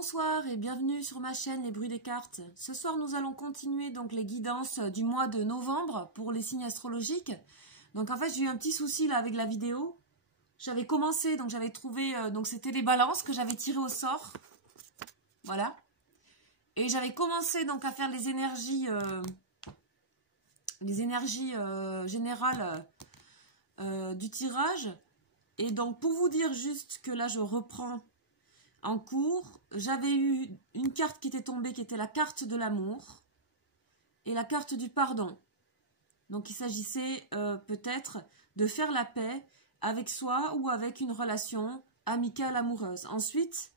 Bonsoir et bienvenue sur ma chaîne Les Bruits des Cartes. Ce soir nous allons continuer donc les guidances du mois de novembre pour les signes astrologiques. Donc en fait j'ai eu un petit souci là avec la vidéo. J'avais commencé, donc j'avais trouvé, donc c'était les balances que j'avais tirées au sort. Voilà. Et j'avais commencé donc à faire les énergies générales du tirage. Et donc pour vous dire juste que là je reprends en cours, j'avais eu une carte qui était tombée, qui était la carte de l'amour et la carte du pardon. Donc il s'agissait peut-être de faire la paix avec soi ou avec une relation amicale, amoureuse. Ensuite,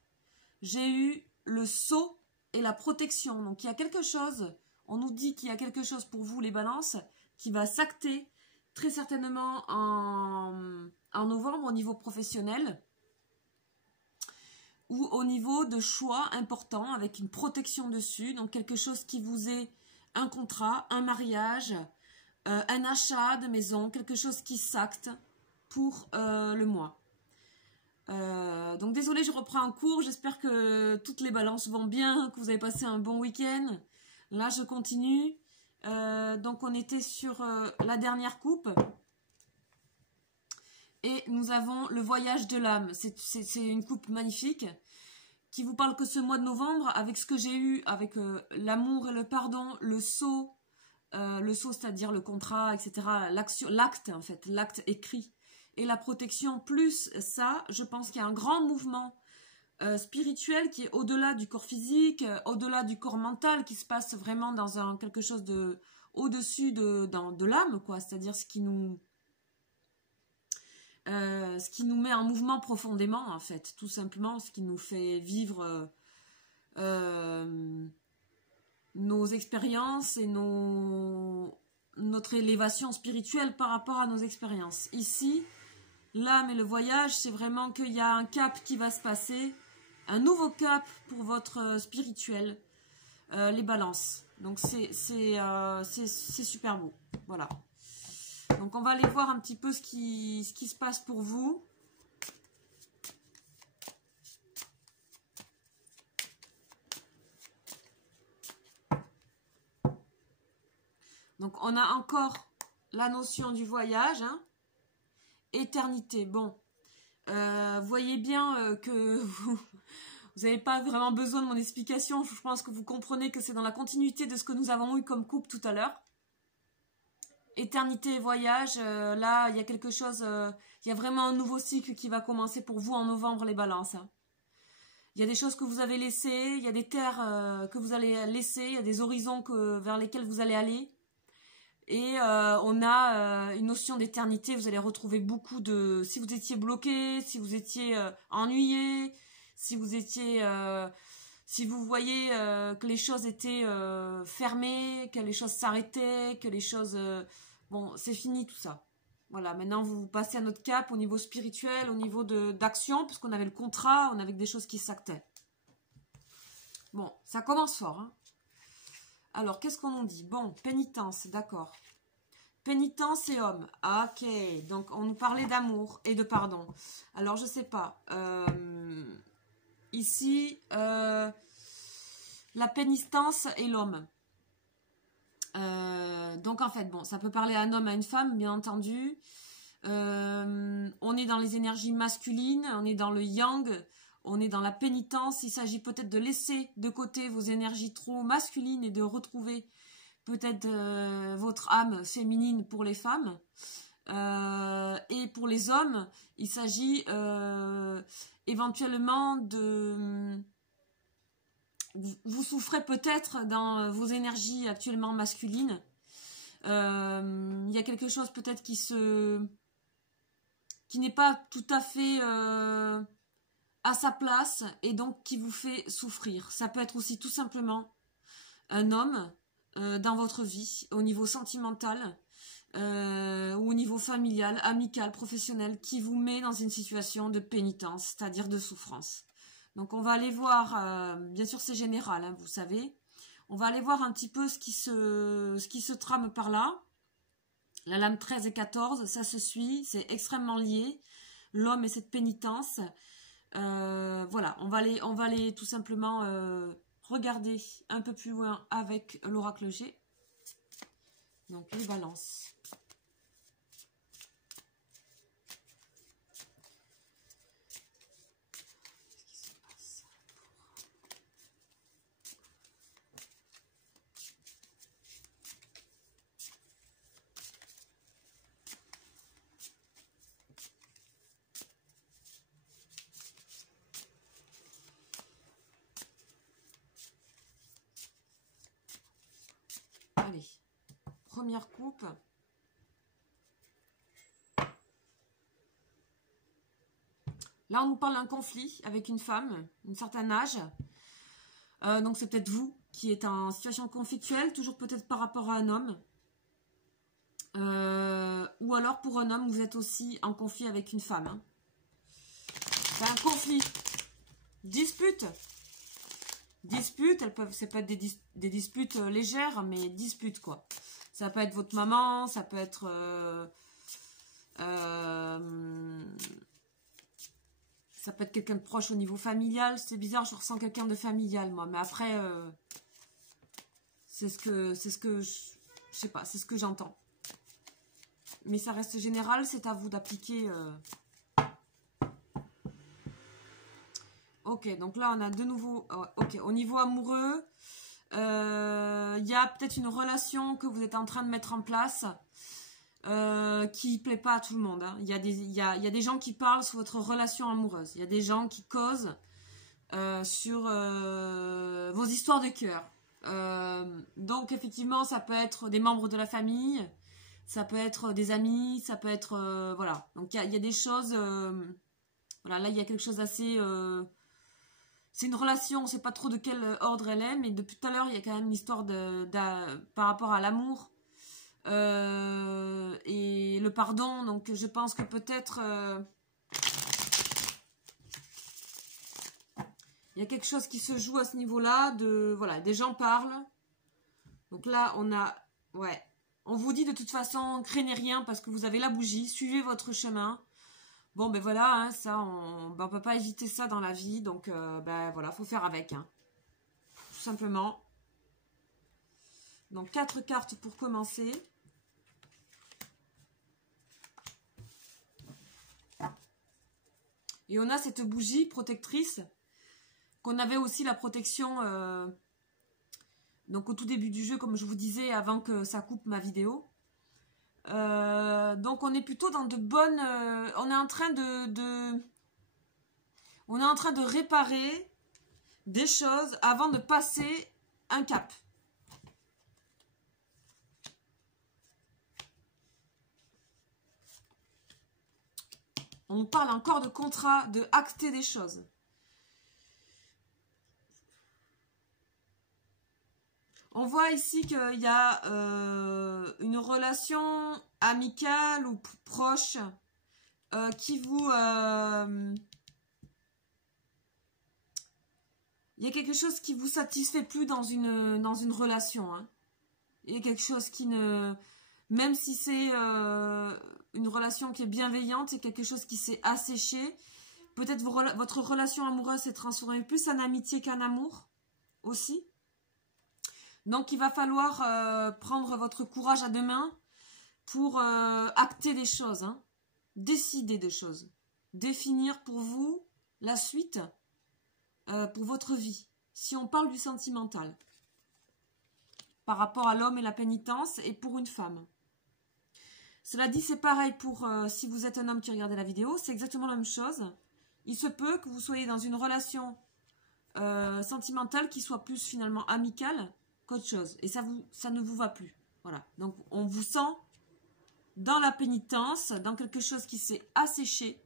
j'ai eu le sceau et la protection. Donc il y a quelque chose, on nous dit qu'il y a quelque chose pour vous les balances, qui va s'acter très certainement en novembre au niveau professionnel. Ou au niveau de choix importants avec une protection dessus, donc quelque chose qui vous est un contrat, un mariage, un achat de maison, quelque chose qui s'acte pour le mois. Donc désolé, je reprends en cours, j'espère que toutes les balances vont bien, que vous avez passé un bon week-end. Là je continue, donc on était sur la dernière coupe. Et nous avons le voyage de l'âme. C'est une coupe magnifique qui vous parle que ce mois de novembre, avec ce que j'ai eu, avec l'amour et le pardon, le sceau c'est-à-dire le contrat, etc. L'acte en fait, l'acte écrit. Et la protection, plus ça, je pense qu'il y a un grand mouvement spirituel qui est au-delà du corps physique, au-delà du corps mental, qui se passe vraiment dans quelque chose de au-dessus de l'âme, quoi. C'est-à-dire ce qui nous met en mouvement profondément, en fait, tout simplement, ce qui nous fait vivre nos expériences et notre élévation spirituelle par rapport à nos expériences. Ici, l'âme et le voyage, c'est vraiment qu'il y a un cap qui va se passer, un nouveau cap pour votre spirituel, les balances. Donc c'est super beau, voilà. Donc on va aller voir un petit peu ce qui se passe pour vous. Donc on a encore la notion du voyage, hein. Éternité. Bon, voyez bien que vous n'avez pas vraiment besoin de mon explication. Je pense que vous comprenez que c'est dans la continuité de ce que nous avons eu comme coupe tout à l'heure. Éternité et voyage, là, il y a quelque chose, il y a vraiment un nouveau cycle qui va commencer pour vous en novembre, les balances. Hein. Il y a des choses que vous avez laissées, il y a des terres que vous allez laisser, il y a des horizons vers lesquels vous allez aller. Et on a une notion d'éternité, vous allez retrouver beaucoup de... Si vous étiez bloqué, si vous étiez ennuyé, si vous étiez... si vous voyez que les choses étaient fermées, que les choses s'arrêtaient, que les choses... bon, c'est fini tout ça. Voilà, maintenant vous passez à notre cap au niveau spirituel, au niveau d'action, parce qu'on avait le contrat, on avait des choses qui s'actaient. Bon, ça commence fort. Hein. Alors, qu'est-ce qu'on en dit? Bon, pénitence, d'accord. Pénitence et homme. Ah, ok, donc on nous parlait d'amour et de pardon. Alors, je sais pas. Ici, la pénitence et l'homme. Donc en fait, bon, ça peut parler à un homme, à une femme, bien entendu. On est dans les énergies masculines, on est dans le yang, on est dans la pénitence. Il s'agit peut-être de laisser de côté vos énergies trop masculines et de retrouver peut-être votre âme féminine pour les femmes. Et pour les hommes, il s'agit éventuellement de... Vous souffrez peut-être dans vos énergies actuellement masculines. Il y a quelque chose peut-être qui n'est pas tout à fait à sa place et donc qui vous fait souffrir. Ça peut être aussi tout simplement un homme dans votre vie, au niveau sentimental ou au niveau familial, amical, professionnel, qui vous met dans une situation de pénitence, c'est-à-dire de souffrance. Donc on va aller voir, bien sûr c'est général, hein, vous savez, on va aller voir un petit peu ce qui se trame par là. La lame 13 et 14, ça se suit, c'est extrêmement lié, l'homme et cette pénitence. Voilà, on va aller tout simplement regarder un peu plus loin avec l'oracle G. Donc les balances. Allez, première coupe. Là, on nous parle d'un conflit avec une femme, d'un certain âge. Donc, c'est peut-être vous qui êtes en situation conflictuelle, toujours peut-être par rapport à un homme. Ou alors, pour un homme, vous êtes aussi en conflit avec une femme. Hein. C'est un conflit. Dispute. Disputes, c'est pas des disputes légères, mais disputes, quoi. Ça peut être votre maman, ça peut être... ça peut être quelqu'un de proche au niveau familial. C'est bizarre, je ressens quelqu'un de familial, moi. Mais après, c'est ce que je sais pas, c'est ce que j'entends. Mais ça reste général, c'est à vous d'appliquer. Ok, donc là, on a de nouveau... ok, au niveau amoureux, il y a peut-être une relation que vous êtes en train de mettre en place qui plaît pas à tout le monde. Hein. Il y a des gens qui parlent sur votre relation amoureuse. Il y a des gens qui causent sur vos histoires de cœur. Donc, effectivement, ça peut être des membres de la famille, ça peut être des amis, ça peut être... voilà. Donc, il y a des choses... voilà, là, il y a quelque chose d'assez... c'est une relation, on ne sait pas trop de quel ordre elle est, mais depuis tout à l'heure, il y a quand même une histoire par rapport à l'amour et le pardon. Donc, je pense que peut-être il y a quelque chose qui se joue à ce niveau-là. Voilà, des gens parlent. Donc là, on a... Ouais. On vous dit de toute façon, craignez rien parce que vous avez la bougie. Suivez votre chemin. Bon, ben voilà, hein, ça, on peut pas éviter ça dans la vie. Donc, ben voilà, faut faire avec. Hein, tout simplement. Donc, 4 cartes pour commencer. Et on a cette bougie protectrice qu'on avait aussi la protection... donc, au tout début du jeu, comme je vous disais, avant que ça coupe ma vidéo. Donc on est plutôt dans de bonnes... on est en train de réparer des choses avant de passer un cap. On nous parle encore de contrat, de acter des choses. On voit ici qu'il y a une relation amicale ou proche qui vous... il y a quelque chose qui vous satisfait plus dans une relation. Hein. Il y a quelque chose qui ne... Même si c'est une relation qui est bienveillante, il y a quelque chose qui s'est asséché. Peut-être votre relation amoureuse s'est transformée plus en amitié qu'en amour aussi. Donc, il va falloir prendre votre courage à deux mains pour acter des choses, hein, décider des choses, définir pour vous la suite pour votre vie. Si on parle du sentimental, par rapport à l'homme et la pénitence et pour une femme. Cela dit, c'est pareil pour si vous êtes un homme qui regarde la vidéo, c'est exactement la même chose. Il se peut que vous soyez dans une relation sentimentale qui soit plus finalement amicale qu'autre chose. Et ça ne vous va plus. Voilà. Donc, on vous sent dans la pénitence, dans quelque chose qui s'est asséché,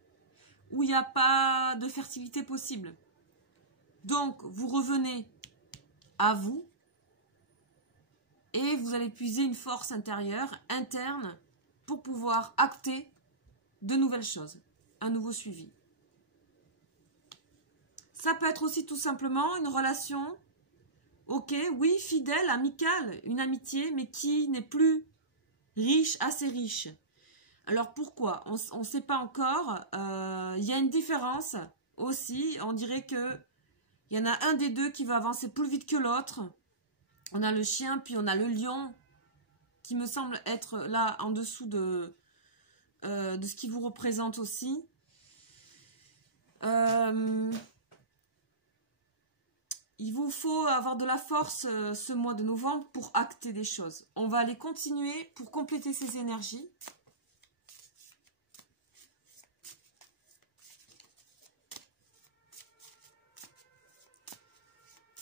où il n'y a pas de fertilité possible. Donc, vous revenez à vous et vous allez puiser une force intérieure, interne, pour pouvoir acter de nouvelles choses, un nouveau suivi. Ça peut être aussi tout simplement une relation... Ok, oui, fidèle, amicale, une amitié, mais qui n'est plus riche, assez riche. Alors pourquoi? On ne sait pas encore. Il y a une différence aussi, on dirait que il y en a un des deux qui va avancer plus vite que l'autre. On a le chien, puis on a le lion, qui me semble être là en dessous de ce qui vous représente aussi. Il vous faut avoir de la force ce mois de novembre pour acter des choses. On va aller continuer pour compléter ces énergies.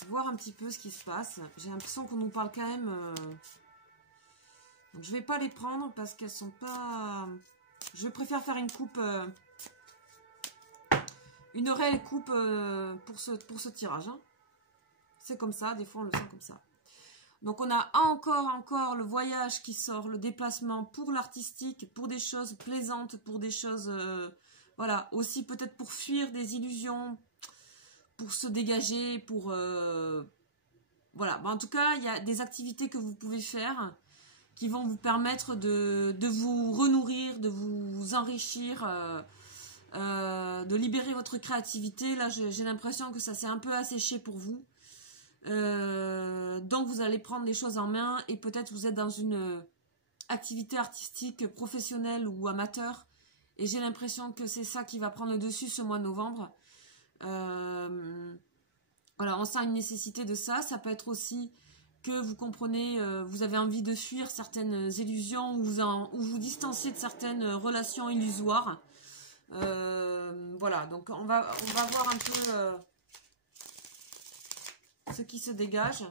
Voir un petit peu ce qui se passe. J'ai l'impression qu'on nous parle quand même... Donc, je vais pas les prendre parce qu'elles sont pas... Je préfère faire une coupe... Une réelle coupe pour ce tirage. Hein. C'est comme ça, des fois on le sent comme ça. Donc on a encore le voyage qui sort, le déplacement pour l'artistique, pour des choses plaisantes, pour des choses... voilà, aussi peut-être pour fuir des illusions, pour se dégager, pour... voilà, en tout cas, il y a des activités que vous pouvez faire qui vont vous permettre de vous renourrir, de vous enrichir, de libérer votre créativité. Là, j'ai l'impression que ça s'est un peu asséché pour vous. Donc vous allez prendre les choses en main et peut-être vous êtes dans une activité artistique professionnelle ou amateur et j'ai l'impression que c'est ça qui va prendre le dessus ce mois de novembre. Voilà, on sent une nécessité de ça. Ça peut être aussi que vous comprenez, vous avez envie de fuir certaines illusions ou vous distancier de certaines relations illusoires. Voilà, donc on va voir un peu ce qui se dégage.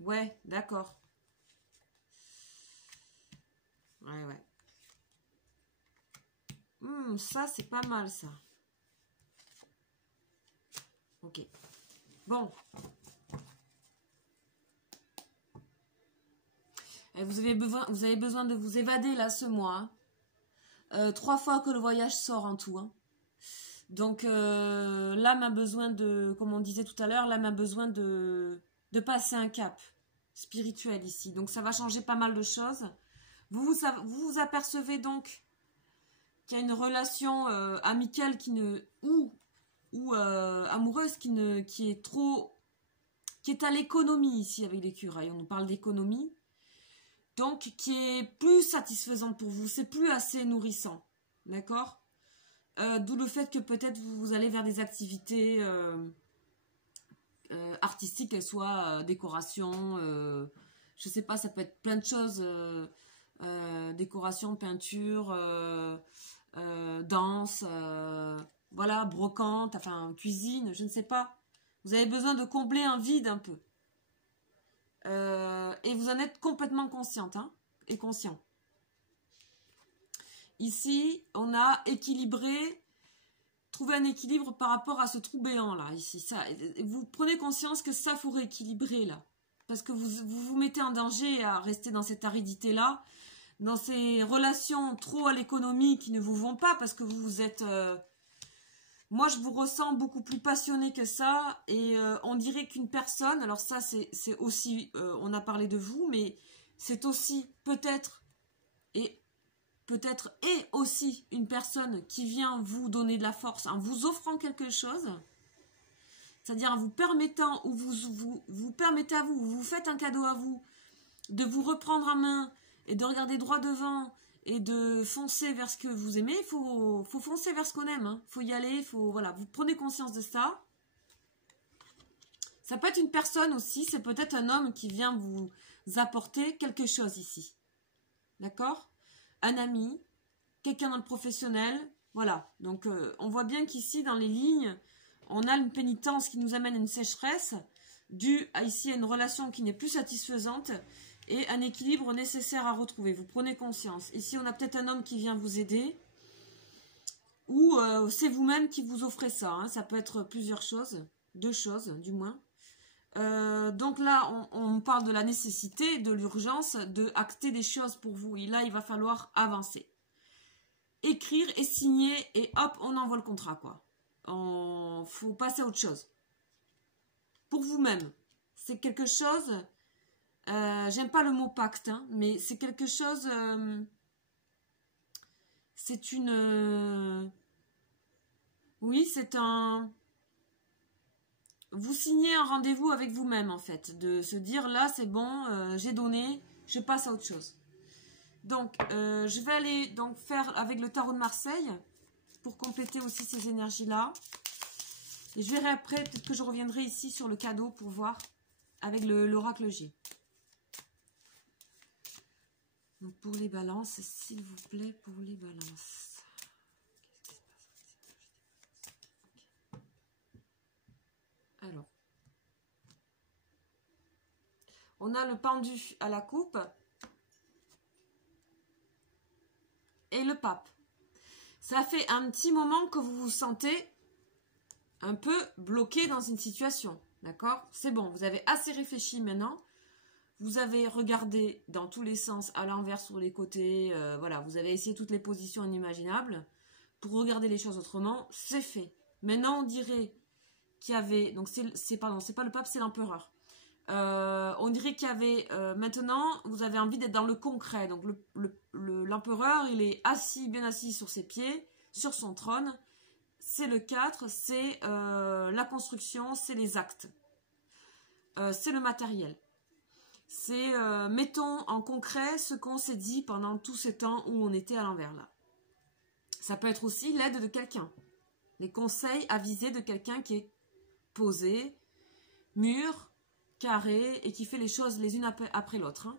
Ouais, d'accord. Ouais. Ça, c'est pas mal, ça. Ok. Bon. Et vous avez besoin de vous évader, là, ce mois. 3 fois que le voyage sort en tout, hein. Donc l'âme a besoin de, comme on disait tout à l'heure, l'âme a besoin de passer un cap spirituel ici. Donc ça va changer pas mal de choses. Vous vous apercevez donc qu'il y a une relation amicale ou amoureuse qui est à l'économie ici avec l'écureuil. On nous parle d'économie. Donc qui est plus satisfaisante pour vous. C'est plus assez nourrissant. D'accord ? D'où le fait que peut-être vous allez vers des activités artistiques, qu'elles soient décoration, je sais pas, ça peut être plein de choses, décoration, peinture, danse, voilà, brocante, enfin cuisine, je ne sais pas. Vous avez besoin de combler un vide un peu. Et vous en êtes complètement consciente, hein, et conscient. Ici, on a équilibré, trouvé un équilibre par rapport à ce trou béant là, ici. Ça, vous prenez conscience que ça, faut rééquilibrer là. Parce que vous mettez en danger à rester dans cette aridité là, dans ces relations trop à l'économie qui ne vous vont pas, parce que vous êtes... moi, je vous ressens beaucoup plus passionné que ça, et on dirait qu'une personne, alors ça, c'est aussi, on a parlé de vous, mais c'est aussi peut-être aussi une personne qui vient vous donner de la force en vous offrant quelque chose, c'est-à-dire en vous permettant, ou vous permettez à vous faites un cadeau à vous, de vous reprendre en main et de regarder droit devant et de foncer vers ce que vous aimez. Il faut foncer vers ce qu'on aime, hein. Faut y aller, voilà, vous prenez conscience de ça. Ça peut être une personne aussi, c'est peut-être un homme qui vient vous apporter quelque chose ici. D'accord ? Un ami, quelqu'un dans le professionnel, voilà. Donc, on voit bien qu'ici, dans les lignes, on a une pénitence qui nous amène à une sécheresse, due à ici à une relation qui n'est plus satisfaisante, et un équilibre nécessaire à retrouver. Vous prenez conscience. Ici, on a peut-être un homme qui vient vous aider, ou c'est vous-même qui vous offrez ça, hein. Ça peut être plusieurs choses, 2 choses, du moins. Donc là, on parle de la nécessité, de l'urgence de acter des choses pour vous. Et là, il va falloir avancer. Écrire et signer et hop, on envoie le contrat, quoi. Faut passer à autre chose. Pour vous-même. C'est quelque chose... j'aime pas le mot pacte, hein, mais c'est quelque chose... c'est une... Oui, c'est un... Vous signez un rendez-vous avec vous-même, en fait. De se dire, là, c'est bon, j'ai donné, je passe à autre chose. Donc, je vais aller donc faire avec le tarot de Marseille, pour compléter aussi ces énergies-là. Et je verrai après, peut-être que je reviendrai ici sur le cadeau pour voir avec l'oracle G. Donc pour les balances, s'il vous plaît, pour les balances. Alors. On a le pendu à la coupe. Et le pape. Ça fait un petit moment que vous vous sentez un peu bloqué dans une situation. D'accord? C'est bon, vous avez assez réfléchi maintenant. Vous avez regardé dans tous les sens, à l'envers, sur les côtés. Voilà, vous avez essayé toutes les positions inimaginables pour regarder les choses autrement. C'est fait. Maintenant, on dirait qu'il y avait... Donc, c'est pas le pape, c'est l'empereur. On dirait qu'il y avait... maintenant, vous avez envie d'être dans le concret. Donc, l'empereur, il est assis, bien assis sur ses pieds, sur son trône. C'est le 4, c'est la construction, c'est les actes. C'est le matériel. C'est, mettons en concret ce qu'on s'est dit pendant tout ce temps où on était à l'envers là. Ça peut être aussi l'aide de quelqu'un. Les conseils avisés de quelqu'un qui est posé, mûr, carré et qui fait les choses les unes après l'autre. Hein.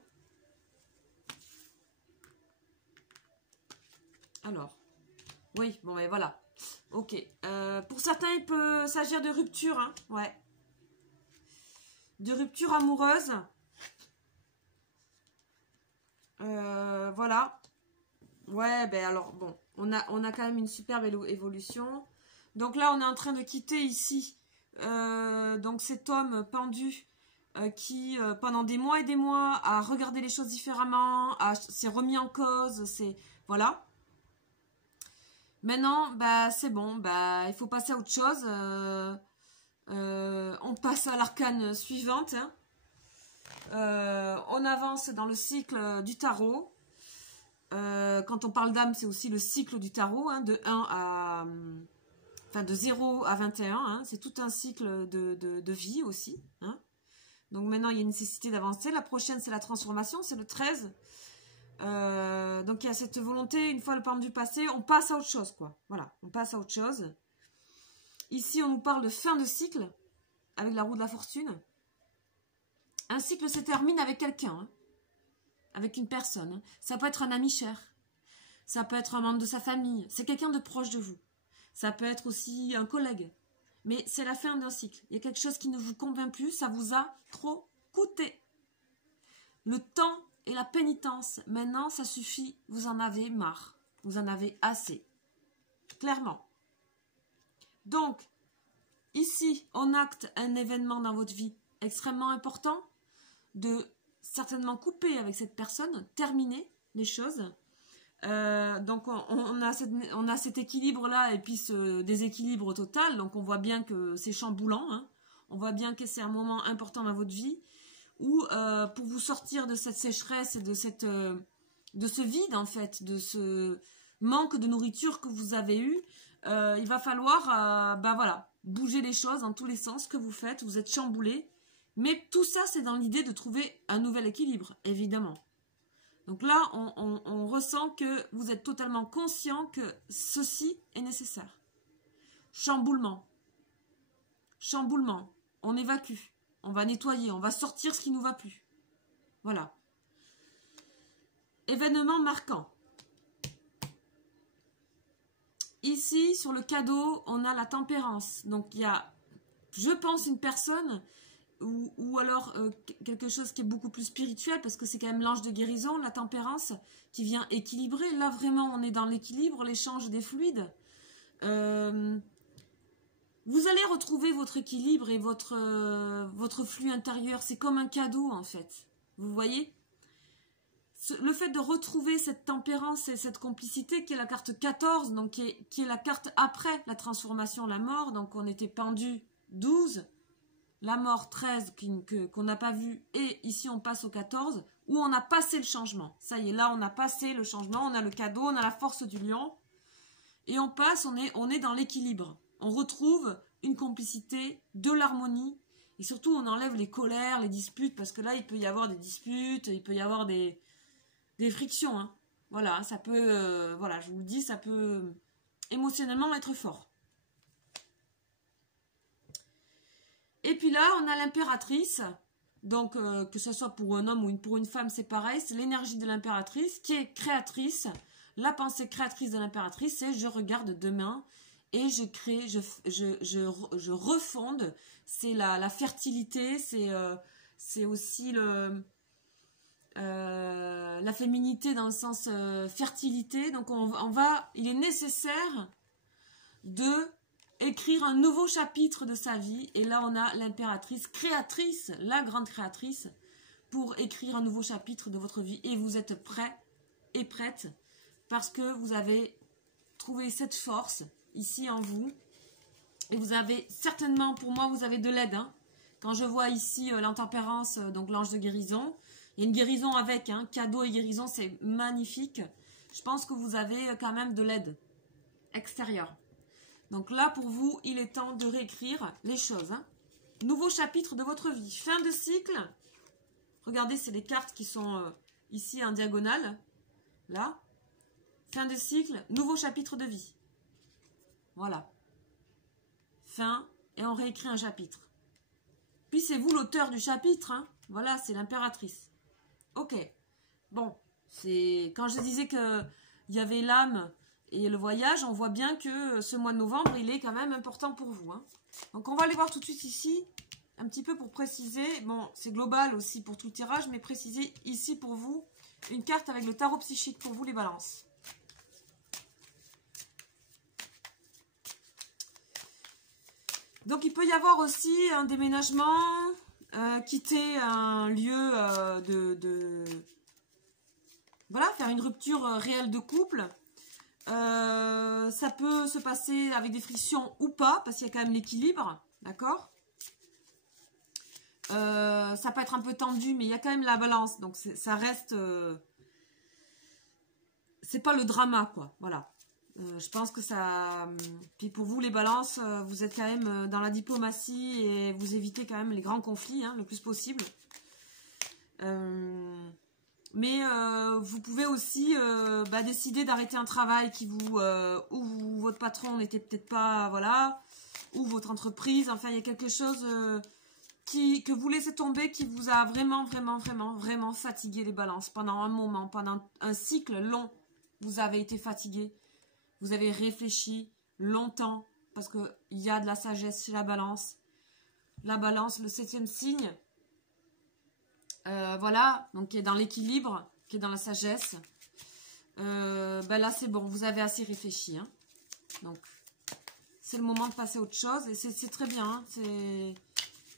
Alors, oui, bon ben voilà. Ok. Pour certains, il peut s'agir de rupture. Hein, ouais. De rupture amoureuse. Voilà. Ouais, ben alors, bon. On a quand même une superbe évolution. Donc là, on est en train de quitter ici. Donc cet homme pendu qui, pendant des mois et des mois, a regardé les choses différemment, s'est remis en cause, c'est... Voilà. Maintenant, bah, c'est bon, bah, il faut passer à autre chose. On passe à l'arcane suivante. Hein. On avance dans le cycle du tarot. Quand on parle d'âme, c'est aussi le cycle du tarot, hein, de 1 à... Enfin, de 0 à 21. Hein, c'est tout un cycle de vie aussi. Hein. Donc maintenant, il y a une nécessité d'avancer. La prochaine, c'est la transformation, c'est le 13. Donc il y a cette volonté, une fois le pendu passé, on passe à autre chose, quoi. Voilà, on passe à autre chose. Ici, on nous parle de fin de cycle, avec la roue de la fortune. Un cycle se termine avec quelqu'un, hein, avec une personne. Hein. Ça peut être un ami cher, ça peut être un membre de sa famille, c'est quelqu'un de proche de vous. Ça peut être aussi un collègue. Mais c'est la fin d'un cycle. Il y a quelque chose qui ne vous convainc plus, ça vous a trop coûté. Le temps et la pénitence, maintenant, ça suffit, vous en avez marre. Vous en avez assez. Clairement. Donc, ici, on acte un événement dans votre vie extrêmement important, de certainement couper avec cette personne, terminer les choses. Donc, on a cet équilibre-là et puis ce déséquilibre total. Donc, on voit bien que c'est chamboulant. Hein. On voit bien que c'est un moment important dans votre vie. Ou pour vous sortir de cette sécheresse et de ce vide, en fait, de ce manque de nourriture que vous avez eu, il va falloir ben voilà, bouger les choses dans tous les sens que vous faites, vous êtes chamboulé. Mais tout ça, c'est dans l'idée de trouver un nouvel équilibre, évidemment. Donc là, on ressent que vous êtes totalement conscient que ceci est nécessaire. Chamboulement. Chamboulement. On évacue. On va nettoyer, on va sortir ce qui ne nous va plus. Voilà. Événement marquant. Ici, sur le cadeau, on a la tempérance. Donc, il y a, je pense, une personne ou alors quelque chose qui est beaucoup plus spirituel parce que c'est quand même l'ange de guérison, la tempérance, qui vient équilibrer. Là, vraiment, on est dans l'équilibre, l'échange des fluides. Vous allez retrouver votre équilibre et votre flux intérieur. C'est comme un cadeau, en fait. Vous voyez? Le fait de retrouver cette tempérance et cette complicité, qui est la carte 14, donc qui est la carte après la transformation, la mort. Donc, on était pendu 12, la mort 13, qu'on n'a pas vu. Et ici, on passe au 14, où on a passé le changement. Ça y est, là, on a passé le changement, on a le cadeau, on a la force du lion. Et on passe, on est dans l'équilibre. On retrouve une complicité, de l'harmonie. Et surtout, on enlève les colères, les disputes, parce que là, il peut y avoir des disputes, il peut y avoir des frictions. Hein. Voilà, ça peut, voilà, je vous le dis, ça peut émotionnellement être fort. Et puis là, on a l'impératrice. Donc, que ce soit pour un homme ou pour une femme, c'est pareil. C'est l'énergie de l'impératrice qui est créatrice. La pensée créatrice de l'impératrice, c'est je regarde demain et je crée, je refonde. C'est la fertilité, c'est aussi la féminité dans le sens fertilité. Donc, il est nécessaire de écrire un nouveau chapitre de sa vie. Et là, on a l'impératrice créatrice, la grande créatrice, pour écrire un nouveau chapitre de votre vie. Et vous êtes prêt et prête parce que vous avez trouvé cette force ici en vous. Et vous avez certainement, pour moi, vous avez de l'aide. Hein. Quand je vois ici l'intempérance, donc l'ange de guérison, il y a une guérison avec, hein, cadeau et guérison, c'est magnifique. Je pense que vous avez quand même de l'aide extérieure. Donc là, pour vous, il est temps de réécrire les choses. Hein. Nouveau chapitre de votre vie. Fin de cycle. Regardez, c'est les cartes qui sont ici en diagonale. Là. Fin de cycle. Nouveau chapitre de vie. Voilà. Fin. Et on réécrit un chapitre. Puis c'est vous l'auteur du chapitre. Hein. Voilà, c'est l'impératrice. Ok. Bon. Quand je disais qu'il y avait l'âme et le voyage, on voit bien que ce mois de novembre, il est quand même important pour vous. Hein. Donc, on va aller voir tout de suite ici, un petit peu pour préciser. Bon, c'est global aussi pour tout le tirage, mais préciser ici pour vous, une carte avec le tarot psychique pour vous, les balances. Donc, il peut y avoir aussi un déménagement, quitter un lieu voilà, faire une rupture réelle de couple. Ça peut se passer avec des frictions ou pas, parce qu'il y a quand même l'équilibre, d'accord. Ça peut être un peu tendu, mais il y a quand même la balance, donc ça reste... c'est pas le drama, quoi, voilà. Je pense que ça... Puis pour vous, les balances, vous êtes quand même dans la diplomatie et vous évitez quand même les grands conflits, hein, le plus possible. Mais vous pouvez aussi décider d'arrêter un travail qui où votre patron n'était peut-être pas, voilà, ou votre entreprise. Enfin, il y a quelque chose que vous laissez tomber qui vous a vraiment fatigué, les balances. Pendant un moment, pendant un cycle long, vous avez été fatigué. Vous avez réfléchi longtemps parce qu'il y a de la sagesse chez la balance. La balance, le 7e signe. Voilà, donc qui est dans l'équilibre, qui est dans la sagesse. Là, c'est bon, vous avez assez réfléchi. Hein. Donc, c'est le moment de passer à autre chose. Et c'est très bien. Hein,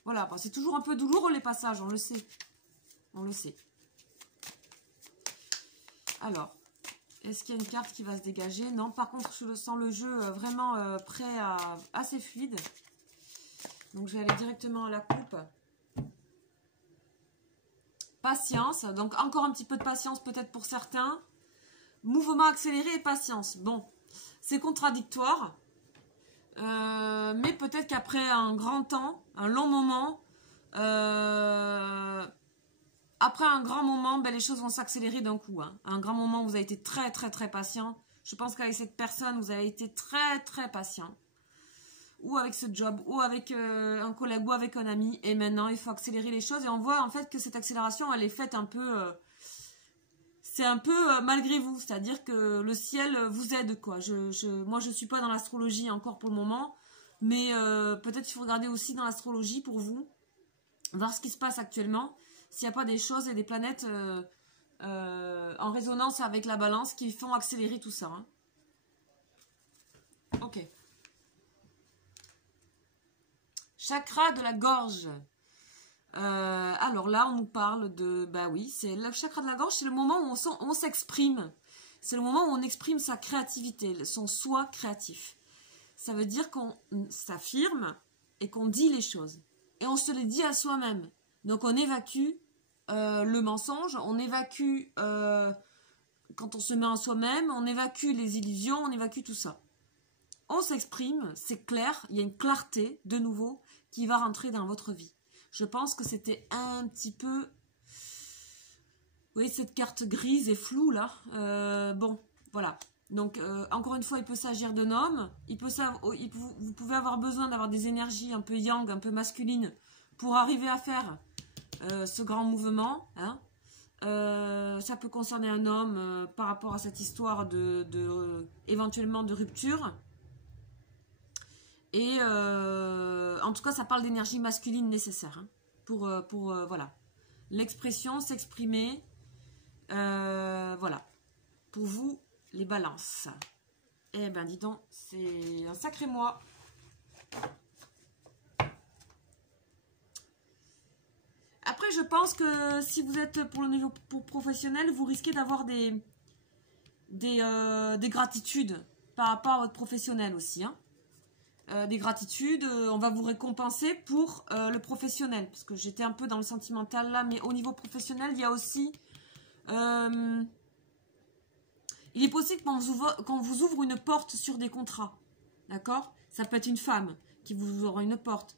voilà, c'est toujours un peu douloureux les passages, on le sait. On le sait. Alors, est-ce qu'il y a une carte qui va se dégager? Non, par contre, je sens le jeu vraiment prêt assez fluide. Donc, je vais aller directement à la coupe. Patience, donc encore un petit peu de patience peut-être pour certains. Mouvement accéléré et patience. Bon, c'est contradictoire. Mais peut-être qu'après un grand temps, un long moment, après un grand moment, les choses vont s'accélérer d'un coup. Hein. Un grand moment, vous avez été très patient. Je pense qu'avec cette personne, vous avez été très patient. Ou avec ce job, ou avec un collègue, ou avec un ami. Et maintenant, il faut accélérer les choses. Et on voit en fait que cette accélération, elle est faite un peu... c'est un peu malgré vous. C'est-à-dire que le ciel vous aide, quoi. Moi, je ne suis pas dans l'astrologie encore pour le moment. Mais peut-être qu'il faut regarder aussi dans l'astrologie pour vous. Voir ce qui se passe actuellement. S'il n'y a pas des choses et des planètes en résonance avec la balance qui font accélérer tout ça. Hein. Ok. Chakra de la gorge. Alors là, on nous parle de... oui, c'est le chakra de la gorge, c'est le moment où on s'exprime. C'est le moment où on exprime sa créativité, son soi créatif. Ça veut dire qu'on s'affirme et qu'on dit les choses. Et on se les dit à soi-même. Donc on évacue le mensonge, on évacue quand on se met en soi-même, on évacue les illusions, on évacue tout ça. On s'exprime, c'est clair, il y a une clarté, de nouveau, qui va rentrer dans votre vie. Je pense que c'était un petit peu... Vous voyez, cette carte grise et floue, là. Bon, voilà. Donc, encore une fois, il peut s'agir d'un homme. Vous pouvez avoir besoin d'avoir des énergies un peu yang, un peu masculines, pour arriver à faire ce grand mouvement. Hein. Ça peut concerner un homme par rapport à cette histoire éventuellement de rupture. Et en tout cas, ça parle d'énergie masculine nécessaire hein, pour voilà, l'expression, s'exprimer. Voilà. Pour vous, les balances. Eh ben, dis donc, c'est un sacré mois. Après, je pense que si vous êtes pour le niveau professionnel, vous risquez d'avoir des gratitudes par rapport à votre professionnel aussi. Hein. Des gratitudes, on va vous récompenser pour le professionnel. Parce que j'étais un peu dans le sentimental là, mais au niveau professionnel, il y a aussi... il est possible qu'on vous ouvre une porte sur des contrats. D'accord? Ça peut être une femme qui vous ouvre une porte.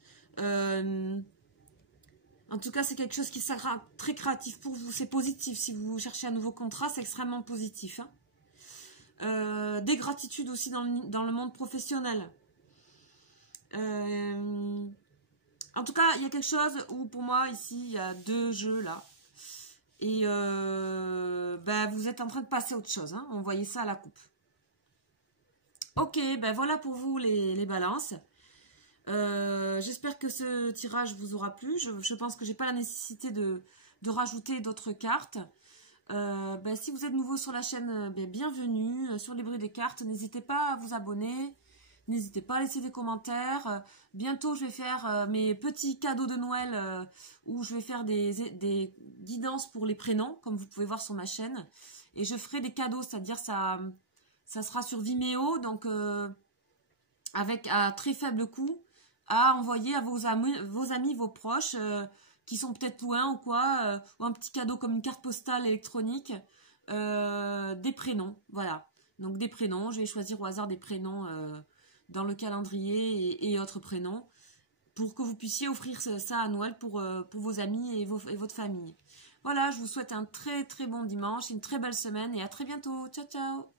En tout cas, c'est quelque chose qui sera très créatif pour vous. C'est positif. Si vous cherchez un nouveau contrat, c'est extrêmement positif. Hein. Des gratitudes aussi dans le monde professionnel. En tout cas, il y a quelque chose où, pour moi, ici, il y a deux jeux, là. Et ben, vous êtes en train de passer à autre chose. Hein. On voyait ça à la coupe. Ok, ben voilà pour vous les balances. J'espère que ce tirage vous aura plu. Je pense que j'ai pas la nécessité de rajouter d'autres cartes. Ben, si vous êtes nouveau sur la chaîne, ben, bienvenue. Sur les bruits des cartes, n'hésitez pas à vous abonner. N'hésitez pas à laisser des commentaires. Bientôt, je vais faire mes petits cadeaux de Noël où je vais faire des guidances pour les prénoms, comme vous pouvez voir sur ma chaîne. Et je ferai des cadeaux, c'est-à-dire ça sera sur Vimeo, donc avec à très faible coût, à envoyer à vos amis, vos proches qui sont peut-être loin ou quoi, ou un petit cadeau comme une carte postale électronique, des prénoms, voilà. Donc des prénoms, je vais choisir au hasard des prénoms dans le calendrier et autres prénoms pour que vous puissiez offrir ça à Noël pour vos amis et votre famille. Voilà, je vous souhaite un très très bon dimanche, une très belle semaine et à très bientôt. Ciao ciao.